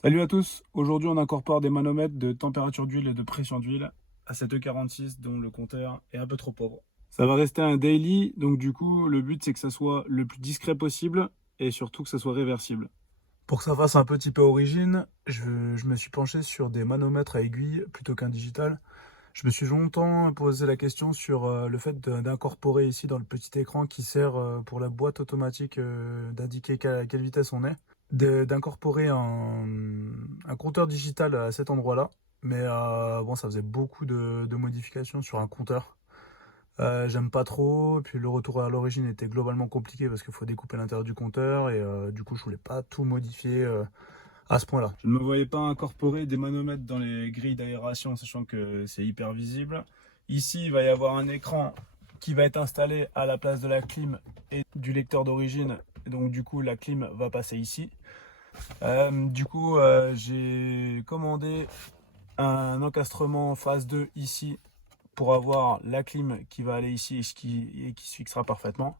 Salut à tous, aujourd'hui on incorpore des manomètres de température d'huile et de pression d'huile à cette E46 dont le compteur est un peu trop pauvre. Ça va rester un daily, donc du coup le but c'est que ça soit le plus discret possible et surtout que ça soit réversible. Pour que ça fasse un petit peu origine, je me suis penché sur des manomètres à aiguille plutôt qu'un digital. Je me suis longtemps posé la question sur le fait d'incorporer ici dans le petit écran qui sert pour la boîte automatique d'indiquer à quelle vitesse on est, d'incorporer un compteur digital à cet endroit-là. Mais bon, ça faisait beaucoup de modifications sur un compteur. J'aime pas trop, et puis le retour à l'origine était globalement compliqué parce qu'il faut découper l'intérieur du compteur et du coup je voulais pas tout modifier à ce point-là. Je ne me voyais pas incorporer des manomètres dans les grilles d'aération, sachant que c'est hyper visible. Ici, il va y avoir un écran qui va être installé à la place de la clim et du lecteur d'origine. Donc du coup, la clim va passer ici. J'ai commandé un encastrement phase 2 ici pour avoir la clim qui va aller ici et qui se fixera parfaitement.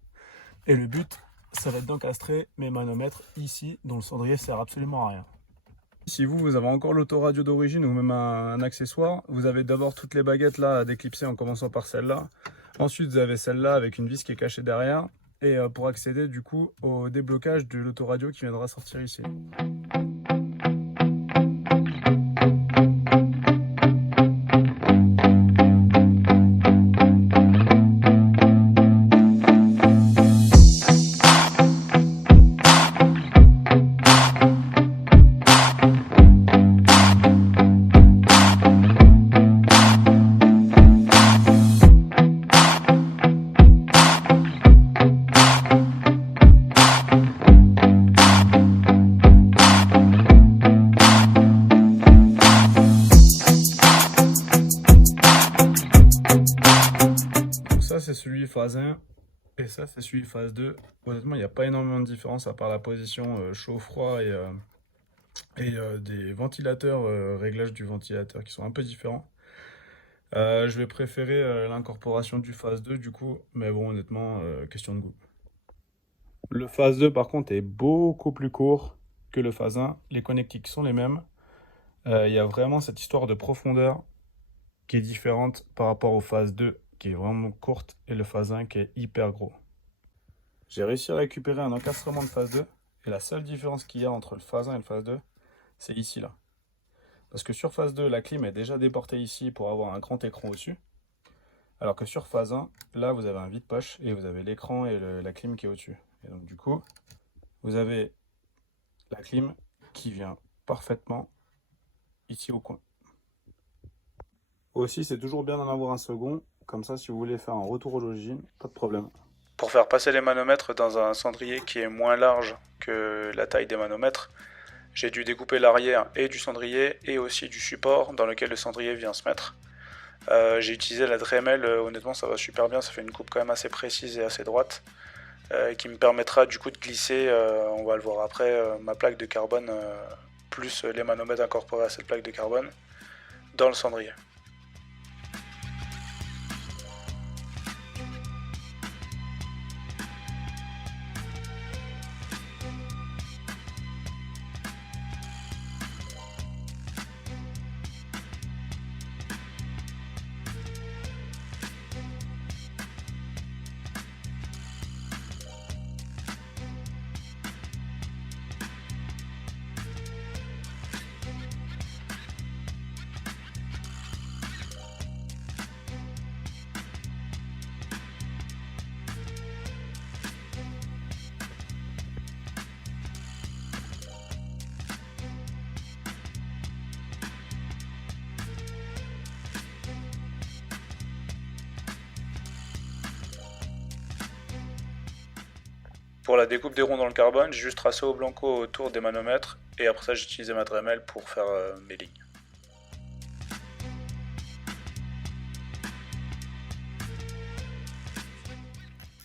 Et le but, ça va être d'encastrer mes manomètres ici, dont le cendrier sert absolument à rien. Si vous avez encore l'autoradio d'origine ou même un accessoire, vous avez d'abord toutes les baguettes là à déclipser en commençant par celle-là. Ensuite, vous avez celle-là avec une vis qui est cachée derrière. Et pour accéder du coup au déblocage de l'autoradio qui viendra sortir ici. Ça, c'est celui phase 1 et ça, c'est celui phase 2. Honnêtement, il n'y a pas énormément de différence à part la position chaud-froid et des ventilateurs, réglages du ventilateur qui sont un peu différents. Je vais préférer l'incorporation du phase 2 du coup, mais bon, honnêtement, question de goût. Le phase 2 par contre est beaucoup plus court que le phase 1. Les connectiques sont les mêmes. Il y a vraiment cette histoire de profondeur qui est différente par rapport au phase 2 qui est vraiment courte et le phase 1 qui est hyper gros. J'ai réussi à récupérer un encastrement de phase 2 et la seule différence qu'il y a entre le phase 1 et le phase 2, c'est ici là. Parce que sur phase 2, la clim est déjà déportée ici pour avoir un grand écran au-dessus. Alors que sur phase 1, là vous avez un vide-poche et vous avez l'écran et la clim qui est au-dessus. Et donc du coup, vous avez la clim qui vient parfaitement ici au coin. Aussi, c'est toujours bien d'en avoir un second, comme ça si vous voulez faire un retour aux origines, pas de problème. Pour faire passer les manomètres dans un cendrier qui est moins large que la taille des manomètres, j'ai dû découper l'arrière et du cendrier et aussi du support dans lequel le cendrier vient se mettre. J'ai utilisé la Dremel, honnêtement ça va super bien, ça fait une coupe quand même assez précise et assez droite, qui me permettra du coup de glisser, on va le voir après, ma plaque de carbone plus les manomètres incorporés à cette plaque de carbone dans le cendrier. Pour la découpe des ronds dans le carbone, j'ai juste tracé au blanco autour des manomètres et après ça j'ai utilisé ma Dremel pour faire mes lignes.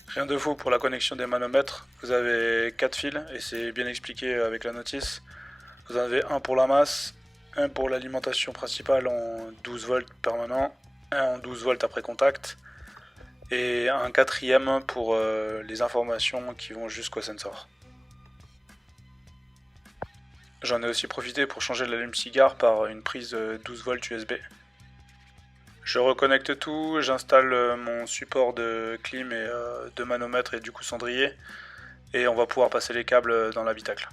Rien de fou pour la connexion des manomètres, vous avez 4 fils et c'est bien expliqué avec la notice. Vous en avez un pour la masse, un pour l'alimentation principale en 12 volts permanent, un en 12 volts après contact et un quatrième pour les informations qui vont jusqu'au sensor. J'en ai aussi profité pour changer l'allume-cigare par une prise 12 volts USB. Je reconnecte tout, j'installe mon support de clim et de manomètre et du coup cendrier, et on va pouvoir passer les câbles dans l'habitacle.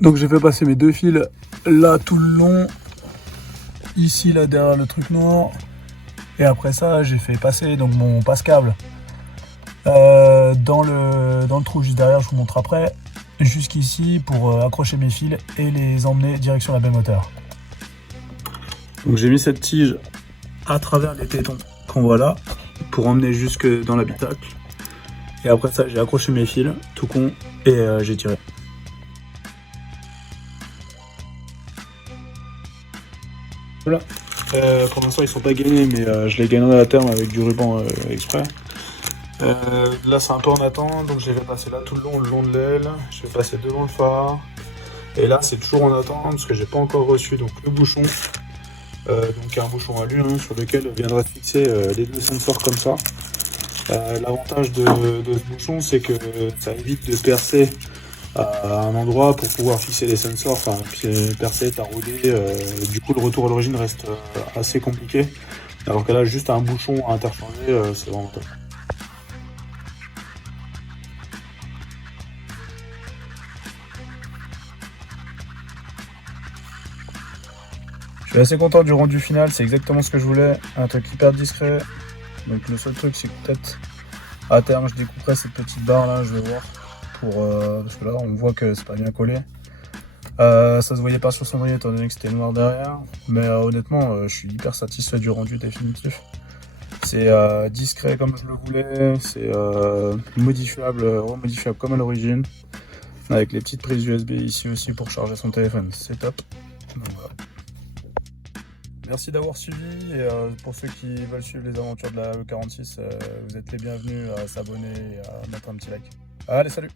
Donc j'ai fait passer mes 2 fils là tout le long, ici là derrière le truc noir, et après ça j'ai fait passer donc mon passe-câble dans le trou juste derrière, je vous montre après, jusqu'ici pour accrocher mes fils et les emmener direction la baie moteur. Donc j'ai mis cette tige à travers les tétons qu'on voit là pour emmener jusque dans l'habitacle, et après ça j'ai accroché mes fils tout con et j'ai tiré. Voilà. Pour l'instant ils sont pas gainés, mais je les gainerai à terme avec du ruban exprès. Là c'est un peu en attente, donc je les vais passer là tout le long de l'aile, je vais passer devant le phare, et là c'est toujours en attente parce que j'ai pas encore reçu donc le bouchon, donc un bouchon alu sur lequel viendra fixer les 2 sensors comme ça. L'avantage de ce bouchon, c'est que ça évite de percer à un endroit pour pouvoir fixer les sensors, enfin percer, tarauder, du coup le retour à l'origine reste assez compliqué, alors que là juste un bouchon à interchanger, c'est vraiment top. Je suis assez content du rendu final, c'est exactement ce que je voulais, un truc hyper discret. Donc le seul truc c'est que peut-être à terme je découperai cette petite barre là, je vais voir, parce que là on voit que c'est pas bien collé. Ça se voyait pas sur le cendrier étant donné que c'était noir derrière, mais honnêtement je suis hyper satisfait du rendu définitif. C'est discret comme je le voulais, c'est modifiable, remodifiable comme à l'origine, avec les petites prises USB ici aussi pour charger son téléphone, c'est top. Donc, voilà. Merci d'avoir suivi, et pour ceux qui veulent suivre les aventures de la E46, vous êtes les bienvenus à s'abonner et à mettre un petit like. Allez, salut!